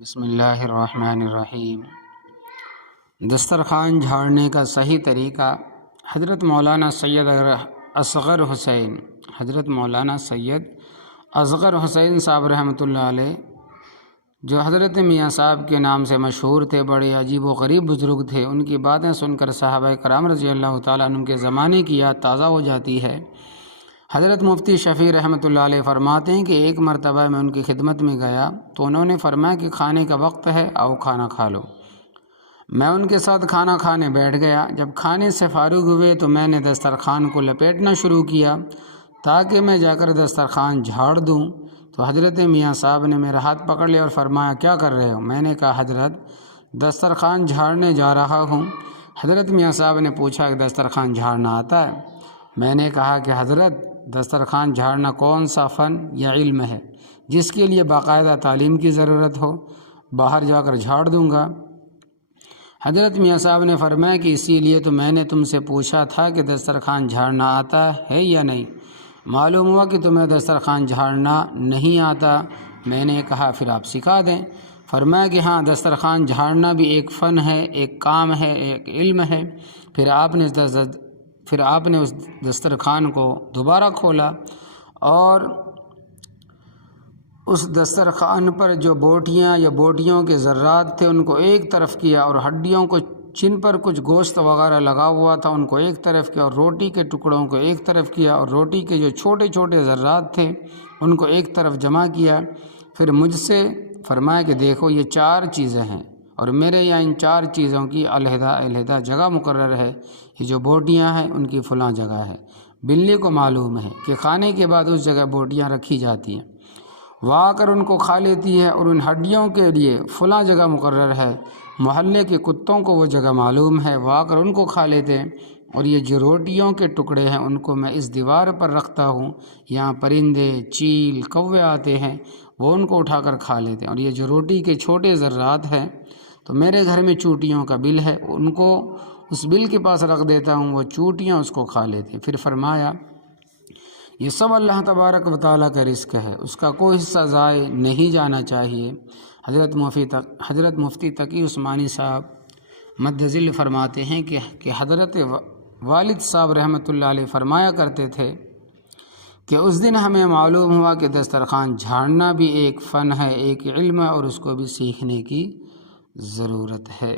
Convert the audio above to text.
بسم اللہ الرحمن الرحیم۔ دسترخوان جھاڑنے کا صحیح طریقہ حضرت مولانا سید اصغر حسین صاحب رحمۃ اللہ علیہ، جو حضرت میاں صاحب کے نام سے مشہور تھے، بڑے عجیب و غریب بزرگ تھے، ان کی باتیں سن کر صحابہ کرام رضی اللہ تعالیٰ عنہ کے زمانے کی یاد تازہ ہو جاتی ہے۔ حضرت مفتی شفیع رحمۃ اللہ علیہ فرماتے ہیں کہ ایک مرتبہ میں ان کی خدمت میں گیا تو انہوں نے فرمایا کہ کھانے کا وقت ہے، آؤ کھانا کھا لو۔ میں ان کے ساتھ کھانا کھانے بیٹھ گیا۔ جب کھانے سے فارغ ہوئے تو میں نے دسترخوان کو لپیٹنا شروع کیا تاکہ میں جا کر دسترخوان جھاڑ دوں، تو حضرت میاں صاحب نے میرا ہاتھ پکڑ لیا اور فرمایا کیا کر رہے ہو؟ میں نے کہا حضرت دسترخوان جھاڑنے جا رہا ہوں۔ حضرت میاں صاحب نے پوچھا کہ دسترخوان جھاڑنا آتا ہے؟ میں نے کہا کہ حضرت دسترخوان جھاڑنا کون سا فن یا علم ہے جس کے لیے باقاعدہ تعلیم کی ضرورت ہو؟ باہر جا کر جھاڑ دوں گا۔ حضرت میاں صاحب نے فرمایا کہ اسی لیے تو میں نے تم سے پوچھا تھا کہ دسترخوان جھاڑنا آتا ہے یا نہیں؟ معلوم ہوا کہ تمہیں دسترخوان جھاڑنا نہیں آتا۔ میں نے کہا پھر آپ سکھا دیں۔ فرمایا کہ ہاں، دسترخوان جھاڑنا بھی ایک فن ہے، ایک کام ہے، ایک علم ہے۔ پھر آپ نے اس دسترخوان کو دوبارہ کھولا اور اس دسترخوان پر جو بوٹیاں یا بوٹیوں کے ذرات تھے ان کو ایک طرف کیا، اور ہڈیوں کو جن پر کچھ گوشت وغیرہ لگا ہوا تھا ان کو ایک طرف کیا، اور روٹی کے ٹکڑوں کو ایک طرف کیا، اور روٹی کے جو چھوٹے چھوٹے ذرات تھے ان کو ایک طرف جمع کیا۔ پھر مجھ سے فرمایا کہ دیکھو یہ 4 چیزیں ہیں اور میرے یہاں ان 4 چیزوں کی علیحدہ علیحدہ جگہ مقرر ہے۔ یہ جو بوٹیاں ہیں ان کی فلاں جگہ ہے۔ بلی کو معلوم ہے کہ کھانے کے بعد اس جگہ بوٹیاں رکھی جاتی ہیں، وہ آ کر ان کو کھا لیتی ہے، اور ان ہڈیوں کے لیے فلاں جگہ مقرر ہے۔ محلے کے کتوں کو وہ جگہ معلوم ہے، وہ آ کر ان کو کھا لیتے ہیں۔ اور یہ جو روٹیوں کے ٹکڑے ہیں ان کو میں اس دیوار پر رکھتا ہوں، یہاں پرندے، چیل، کوے آتے ہیں، وہ ان کو اٹھا کر کھا لیتے ہیں۔ اور یہ جو روٹی کے چھوٹے ذرات ہیں تو میرے گھر میں چونٹیوں کا بل ہے، ان کو اس بل کے پاس رکھ دیتا ہوں، وہ چونٹیاں اس کو کھا لیتے ہیں۔ پھر فرمایا یہ سب اللہ تبارک و تعالیٰ کا رزق ہے، اس کا کوئی حصہ ضائع نہیں جانا چاہیے۔ حضرت مفتی تقی عثمانی صاحب مدظل فرماتے ہیں کہ حضرت والد صاحب رحمۃ اللہ علیہ فرمایا کرتے تھے کہ اس دن ہمیں معلوم ہوا کہ دسترخوان جھاڑنا بھی ایک فن ہے، ایک علم ہے، اور اس کو بھی سیکھنے کی ضرورت ہے۔